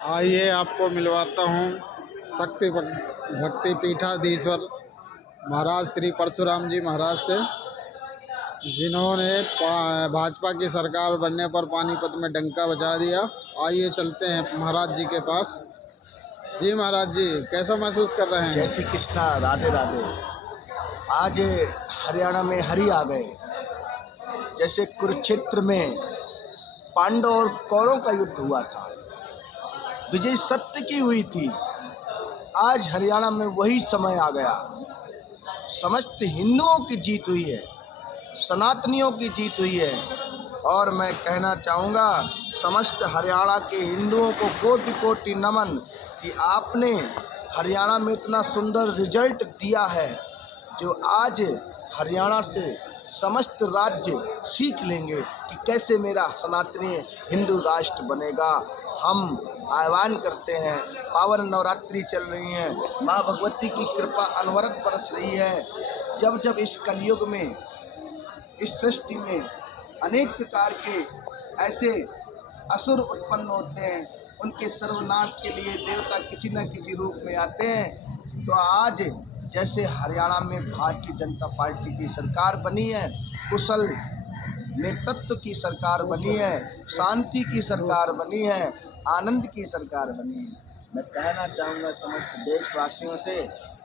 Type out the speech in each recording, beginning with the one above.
आइए आपको मिलवाता हूँ शक्ति भक्ति पीठाधीश्वर महाराज श्री परशुराम जी महाराज से, जिन्होंने भाजपा की सरकार बनने पर पानीपत में डंका बजा दिया। आइए चलते हैं महाराज जी के पास। जी महाराज जी, कैसा महसूस कर रहे हैं? जय श्री कृष्णा, राधे राधे। आज हरियाणा में हरि आ गए। जैसे कुरुक्षेत्र में पांडव और कौरवों का युद्ध हुआ था, विजय सत्य की हुई थी। आज हरियाणा में वही समय आ गया। समस्त हिंदुओं की जीत हुई है, सनातनियों की जीत हुई है। और मैं कहना चाहूँगा समस्त हरियाणा के हिंदुओं को कोटि कोटि नमन कि आपने हरियाणा में इतना सुंदर रिजल्ट दिया है, जो आज हरियाणा से समस्त राज्य सीख लेंगे कि कैसे मेरा सनातनी हिंदू राष्ट्र बनेगा। हम आह्वान करते हैं, पावन नवरात्रि चल रही है, माँ भगवती की कृपा अनवरत बरस रही है। जब जब इस कलयुग में, इस सृष्टि में अनेक प्रकार के ऐसे असुर उत्पन्न होते हैं, उनके सर्वनाश के लिए देवता किसी न किसी रूप में आते हैं। तो आज जैसे हरियाणा में भारतीय जनता पार्टी की सरकार बनी है, कुशल नेतृत्व की सरकार बनी है, शांति की सरकार बनी है, आनंद की सरकार बनी है, मैं कहना चाहूँगा समस्त देशवासियों से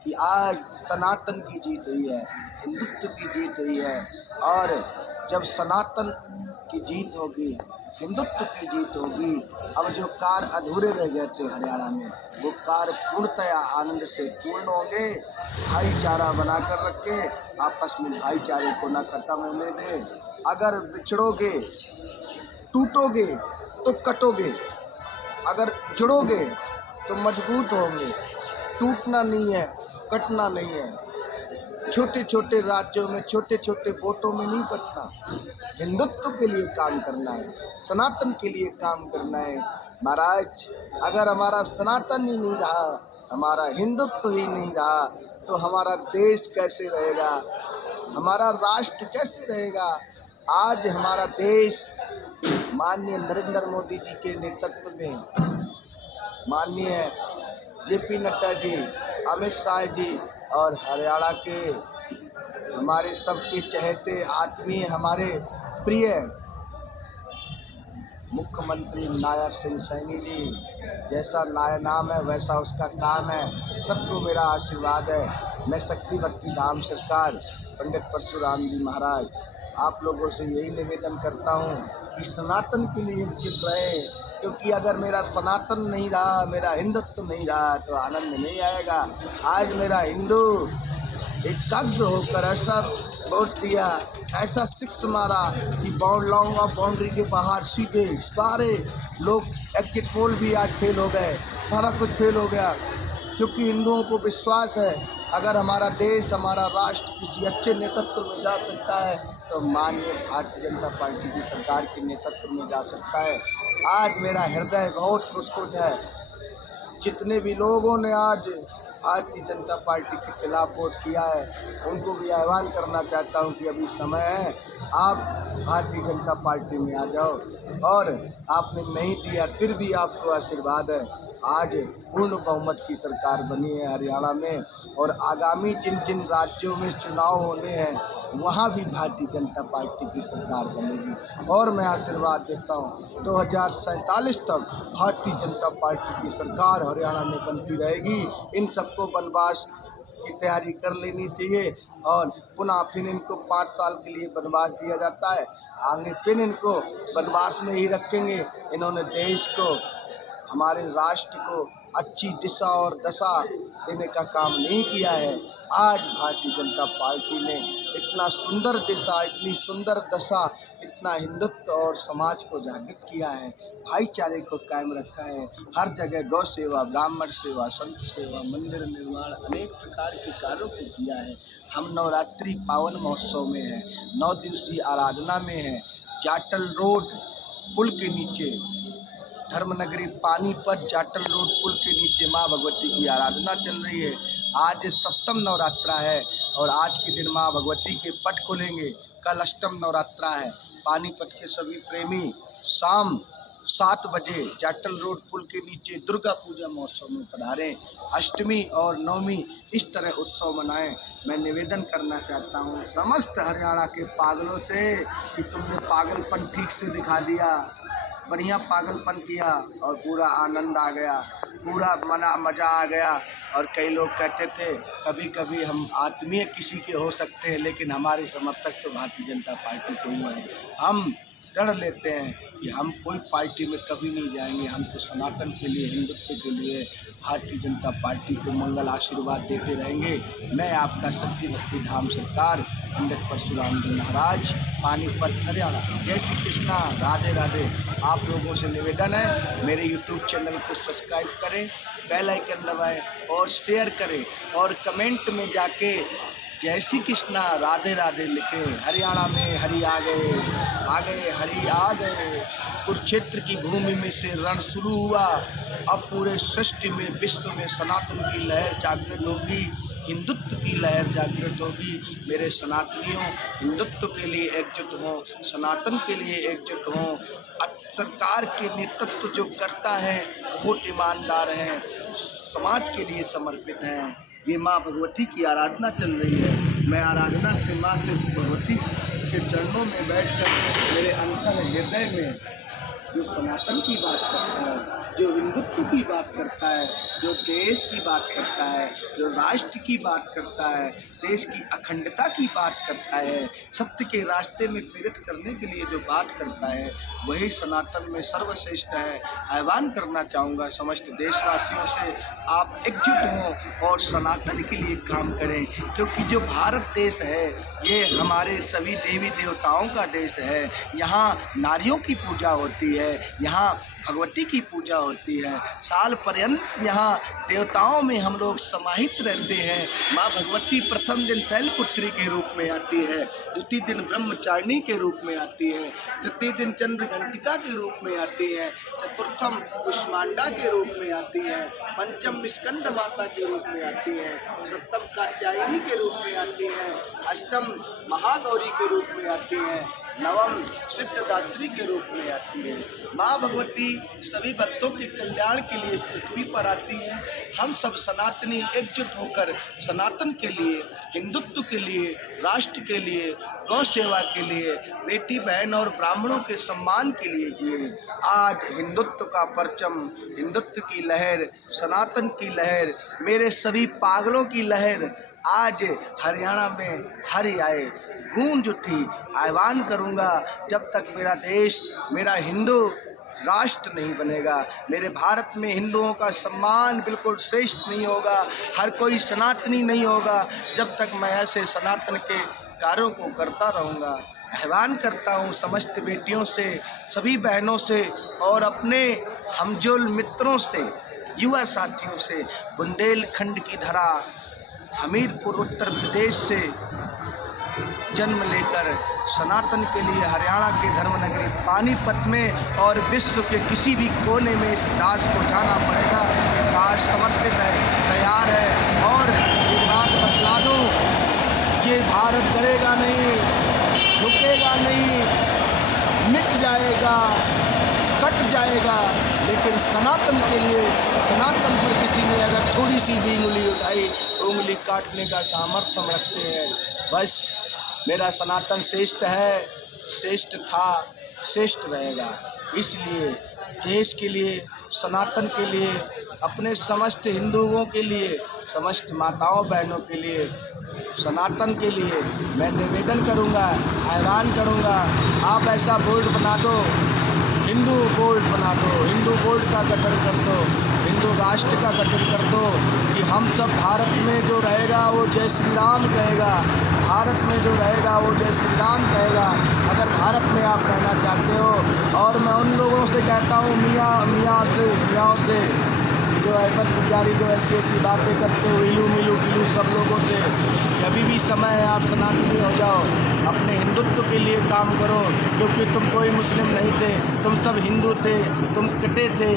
कि आज सनातन की जीत हुई है, हिंदुत्व की जीत हुई है। और जब सनातन की जीत होगी, हिंदुत्व की जीत होगी, अब जो कार्य अधूरे रह गए थे हरियाणा में, वो कार्य पूर्णतया आनंद से पूर्ण होंगे। भाईचारा बनाकर रखे, आपस में भाईचारे को न खत्म होने दें। अगर बिछड़ोगे, टूटोगे तो कटोगे, अगर जुड़ोगे तो मजबूत होंगे। टूटना नहीं है, कटना नहीं है। छोटे छोटे राज्यों में, छोटे छोटे वोटों में नहीं बटना। हिंदुत्व के लिए काम करना है, सनातन के लिए काम करना है। महाराज, अगर हमारा सनातन ही नहीं रहा, हमारा हिंदुत्व ही नहीं रहा, तो हमारा देश कैसे रहेगा, हमारा राष्ट्र कैसे रहेगा। आज हमारा देश माननीय नरेंद्र मोदी जी के नेतृत्व में, माननीय जेपी नड्डा जी, अमित शाह जी और हरियाणा के हमारे सबके चहेते आत्मीय, हमारे प्रिय मुख्यमंत्री नायब सिंह सैनी जी, जैसा नाम है वैसा उसका काम है। सबको मेरा आशीर्वाद है। मैं शक्ति भक्ति धाम सरकार पंडित परशुराम जी महाराज आप लोगों से यही निवेदन करता हूँ कि सनातन के लिए चित रहे, क्योंकि अगर मेरा सनातन नहीं रहा, मेरा हिंदुत्व नहीं रहा, तो आनंद नहीं आएगा। आज मेरा हिंदू एकाग्र होकर ऐसा वोट दिया, ऐसा सिक्स मारा कि बाउंड्री के बाहर सीधे सारे लोग, एग्जिट पोल भी आज फेल हो गए, सारा कुछ फेल हो गया। क्योंकि हिंदुओं को विश्वास है, अगर हमारा देश, हमारा राष्ट्र किसी अच्छे नेतृत्व में जा सकता है, तो माननीय भारतीय जनता पार्टी की सरकार के नेतृत्व में जा सकता है। आज मेरा हृदय बहुत खुशकुट है। जितने भी लोगों ने आज भारतीय जनता पार्टी के खिलाफ वोट किया है, उनको भी आह्वान करना चाहता हूं कि अभी समय है, आप भारतीय जनता पार्टी में आ जाओ। और आपने नहीं दिया, फिर भी आपको आशीर्वाद है। आज पूर्ण बहुमत की सरकार बनी है हरियाणा में, और आगामी जिन जिन राज्यों में चुनाव होने हैं, वहाँ भी भारतीय जनता पार्टी की सरकार बनेगी। और मैं आशीर्वाद देता हूँ 2047 तक भारतीय जनता पार्टी की सरकार हरियाणा में बनती रहेगी। इन सबको वनवास की तैयारी कर लेनी चाहिए, और पुनः फिर इनको 5 साल के लिए वनवास दिया जाता है, आगे फिर इनको वनवास में ही रखेंगे। इन्होंने देश को, हमारे राष्ट्र को अच्छी दिशा और दशा देने का काम नहीं किया है। आज भारतीय जनता पार्टी ने इतना सुंदर दिशा, इतनी सुंदर दशा, इतना हिंदुत्व और समाज को जागृत किया है, भाईचारे को कायम रखा है। हर जगह गौ सेवा, ब्राह्मण सेवा, संत सेवा, मंदिर निर्माण, अनेक प्रकार के कार्यों को किया है। हम नवरात्रि पावन महोत्सव में हैं, 9 दिवसीय आराधना में हैं। जाटल रोड पुल के नीचे, धर्मनगरी पानीपत जाटल रोड पुल के नीचे माँ भगवती की आराधना चल रही है। आज सप्तम नवरात्रा है, और आज के दिन माँ भगवती के पट खुलेंगे। कल अष्टम नवरात्रा है। पानीपत के सभी प्रेमी शाम 7 बजे जाटल रोड पुल के नीचे दुर्गा पूजा महोत्सव में पधारें। अष्टमी और नवमी इस तरह उत्सव मनाएं। मैं निवेदन करना चाहता हूं समस्त हरियाणा के पागलों से कि तुमने पागलपन ठीक से दिखा दिया, बढ़िया पागलपन किया और पूरा आनंद आ गया, पूरा मज़ा आ गया। और कई लोग कहते थे कभी कभी हम आत्मीय किसी के हो सकते हैं, लेकिन हमारे समर्थक तो भारतीय जनता पार्टी को ही हैं। हम दृढ़ लेते हैं कि हम कोई पार्टी में कभी नहीं जाएंगे। हम तो सनातन के लिए, हिंदुत्व के लिए भारतीय जनता पार्टी को मंगल आशीर्वाद देते रहेंगे। मैं आपका शक्ति भक्ति धाम सरकार पंडित परशुराम जी महाराज, पानीपत, हरियाणा। जय श्री कृष्णा, राधे राधे। आप लोगों से निवेदन है मेरे यूट्यूब चैनल को सब्सक्राइब करें, बेल आइकन दबाएं और शेयर करें और कमेंट में जाके जय श्री कृष्णा राधे राधे लिखें। हरियाणा में हरि आ गए हरि आ गए। कुरुक्षेत्र की भूमि में से रण शुरू हुआ। अब पूरे सृष्टि में, विश्व में सनातन की लहर जागृत होगी, हिंदुत्व की लहर जागृत होगी। मेरे सनातनियों, हिंदुत्व के लिए एकजुट हों, सनातन के लिए एकजुट हों। सरकार के नेतृत्व जो करता है बहुत ईमानदार हैं, समाज के लिए समर्पित हैं। ये माँ भगवती की आराधना चल रही है। मैं आराधना से माँ से भगवती के चरणों में बैठकर मेरे अंतर हृदय में जो सनातन की बात करता है, जो हिंदुत्व की बात करता है, जो देश की बात करता है, जो राष्ट्र की बात करता है, देश की अखंडता की बात करता है, सत्य के रास्ते में प्रेरित करने के लिए जो बात करता है, वही सनातन में सर्वश्रेष्ठ है। आह्वान करना चाहूँगा समस्त देशवासियों से, आप एकजुट हों और सनातन के लिए काम करें, क्योंकि जो भारत देश है ये हमारे सभी देवी देवताओं का देश है। यहाँ नारियों की पूजा होती है, यहाँ भगवती की पूजा होती है। साल पर्यंत यहाँ देवताओं में हम लोग समाहित रहते हैं। माँ भगवती प्रथम दिन शैलपुत्री के रूप में आती है, द्वितीय दिन ब्रह्मचारिणी के रूप में आती है, तृतीय दिन चंद्रघंटिका के रूप में आती है, चतुर्थम कुष्मांडा के रूप में आती है, पंचम स्कंद माता के रूप में आती है, सप्तम कात्यायनी के रूप में आती है, अष्टम महागौरी के रूप में आती है, नवम सिद्धदात्री के रूप में आती है। माँ भगवती सभी भक्तों के कल्याण के लिए इस पृथ्वी पर आती है। हम सब सनातनी एकजुट होकर सनातन के लिए, हिंदुत्व के लिए, राष्ट्र के लिए, गौ सेवा के लिए, बेटी बहन और ब्राह्मणों के सम्मान के लिए जिए। आज हिंदुत्व का परचम, हिंदुत्व की लहर, सनातन की लहर, मेरे सभी पागलों की लहर आज हरियाणा में हरि आए, गूंज उठी। आह्वान करूँगा जब तक मेरा देश, मेरा हिंदू राष्ट्र नहीं बनेगा, मेरे भारत में हिंदुओं का सम्मान बिल्कुल श्रेष्ठ नहीं होगा, हर कोई सनातनी नहीं होगा, जब तक मैं ऐसे सनातन के कार्यों को करता रहूँगा। आह्वान करता हूँ समस्त बेटियों से, सभी बहनों से और अपने हमजोल मित्रों से, युवा साथियों से, बुंदेलखंड की धरा हमीरपुर उत्तर प्रदेश से जन्म लेकर सनातन के लिए हरियाणा के धर्मनगरी पानीपत में और विश्व के किसी भी कोने में इस दास को जाना पड़ेगा। दास समर्पित है, तैयार है। और एक बात बतला दूं, ये भारत डरेगा नहीं, झुकेगा नहीं, मिट जाएगा, कट जाएगा, लेकिन सनातन के लिए, सनातन पर किसी ने अगर थोड़ी सी भी उंगली उठाई तो उंगली काटने का सामर्थ्य हम रखते हैं। बस मेरा सनातन श्रेष्ठ है, श्रेष्ठ था, श्रेष्ठ रहेगा। इसलिए देश के लिए, सनातन के लिए, अपने समस्त हिंदुओं के लिए, समस्त माताओं बहनों के लिए, सनातन के लिए मैं निवेदन करूंगा, आह्वान करूंगा, आप ऐसा बोर्ड बना दो, हिंदू बोर्ड बना दो, हिंदू बोर्ड का गठन कर दो, हिंदू राष्ट्र का गठन कर दो कि हम सब भारत में जो रहेगा वो जय श्री राम कहेगा, भारत में जो रहेगा वो जय श्री राम कहेगा। अगर भारत में आप रहना चाहते हो, और मैं उन लोगों से कहता हूँ मियाँ से जो अहमद पुजारी जो ऐसी बातें करते हो, इलू मिलू गिलू सब लोगों से, कभी भी समय है आप सनातनी हो जाओ, अपने हिंदुत्व के लिए काम करो, क्योंकि तुम कोई मुस्लिम नहीं थे, तुम सब हिंदू थे, तुम कटे थे,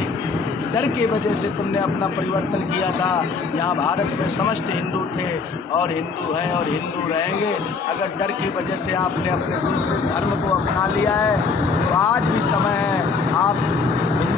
डर की वजह से तुमने अपना परिवर्तन किया था। यहाँ भारत में समस्त हिंदू थे और हिंदू हैं और हिंदू रहेंगे। अगर डर की वजह से आपने अपने दूसरे धर्म को अपना लिया है तो आज भी समय है, आप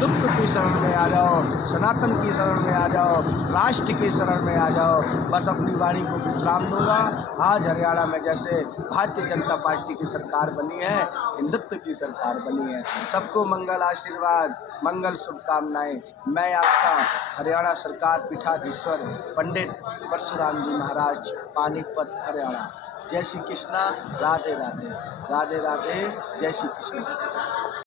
हिंदुत्व की शरण में आ जाओ, सनातन की शरण में आ जाओ, राष्ट्र की शरण में आ जाओ। बस अपनी वाणी को विश्राम दूंगा। आज हरियाणा में जैसे भारतीय जनता पार्टी की सरकार बनी है, हिंदुत्व की सरकार बनी है। सबको मंगल आशीर्वाद, मंगल शुभकामनाएं। मैं आपका हरियाणा सरकार पीठाधीश्वर पंडित परशुराम जी महाराज, पानीपत, हरियाणा। जय श्री कृष्णा, राधे राधे, राधे राधे, जय श्री कृष्ण।